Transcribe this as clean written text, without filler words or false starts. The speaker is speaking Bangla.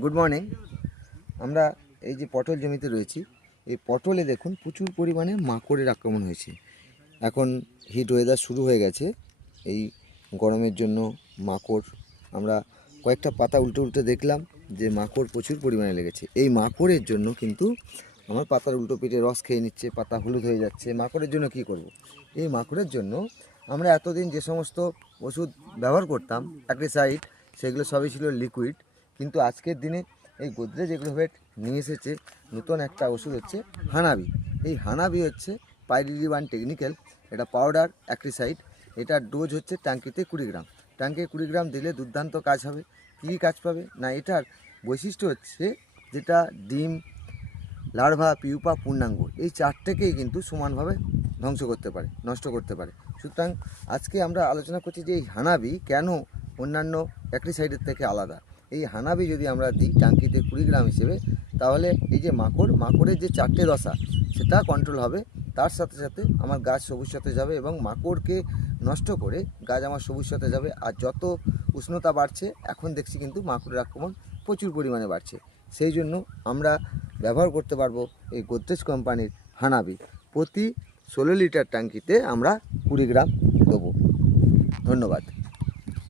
Good morning. আমরা এই যে পটল জমিতে রয়েছি, এই পটলে দেখুন প্রচুর পরিমাণে মাকড়ের আক্রমণ হয়েছে। এখন হিট ওয়েদার শুরু হয়ে গেছে, এই গরমের জন্য মাকড়, আমরা কয়েকটা পাতা উল্টে উল্টে দেখলাম যে মাকড় প্রচুর পরিমাণে লেগেছে। এই মাকড়ের জন্য কিন্তু আমার পাতার উল্টো পিঠে রস খেয়ে নিচ্ছে, পাতা হলুদ হয়ে যাচ্ছে। মাকড়ের জন্য কি করব? এই মাকড়ের জন্য আমরা এতদিন যে সমস্ত ওষুধ ব্যবহার করতাম অ্যাগ্রিসাইড, সেগুলো সবই ছিল লিকুইড। কিন্তু আজকের দিনে এই গোদরেজ এগ্রোভেট নিয়ে এসেছে নতুন একটা ওষুধ, হচ্ছে হানাবি। এই হানাবি হচ্ছে পাইরিডিওয়ান টেকনিক্যাল, এটা পাউডার অ্যাগ্রিসাইড। এটার ডোজ হচ্ছে ট্যাঙ্কিতে 20 গ্রাম। ট্যাঙ্কে 20 গ্রাম দিলে দুর্দান্ত কাজ হবে। কী কাজ পাবে না, এটার বৈশিষ্ট্য হচ্ছে যেটা ডিম, লার্ভা, পিউপা, পূর্ণাঙ্গ, এই চারটেকেই কিন্তু সমানভাবে ধ্বংস করতে পারে, নষ্ট করতে পারে। সুতরাং আজকে আমরা আলোচনা করছি যে এই হানাবি কেন অন্যান্য অ্যাগ্রিসাইডের থেকে আলাদা। এই হানাবি যদি আমরা দিই ট্যাঙ্কিতে 20 গ্রাম হিসেবে, তাহলে এই যে মাকড়ের যে চারটে দশা, সেটা কন্ট্রোল হবে। তার সাথে সাথে আমার গাছ সবুজ সতেজ যাবে এবং মাকড়কে নষ্ট করে গাছ আমার সবুজ সতেজ যাবে। আর যত উষ্ণতা বাড়ছে, এখন দেখছি কিন্তু মাকড়ের আক্রমণ প্রচুর পরিমাণে বাড়ছে। সেই জন্য আমরা ব্যবহার করতে পারবো এই গোদরেজ কোম্পানির হানাবি। প্রতি 16 লিটার ট্যাঙ্কিতে আমরা 20 গ্রাম দেবো। ধন্যবাদ।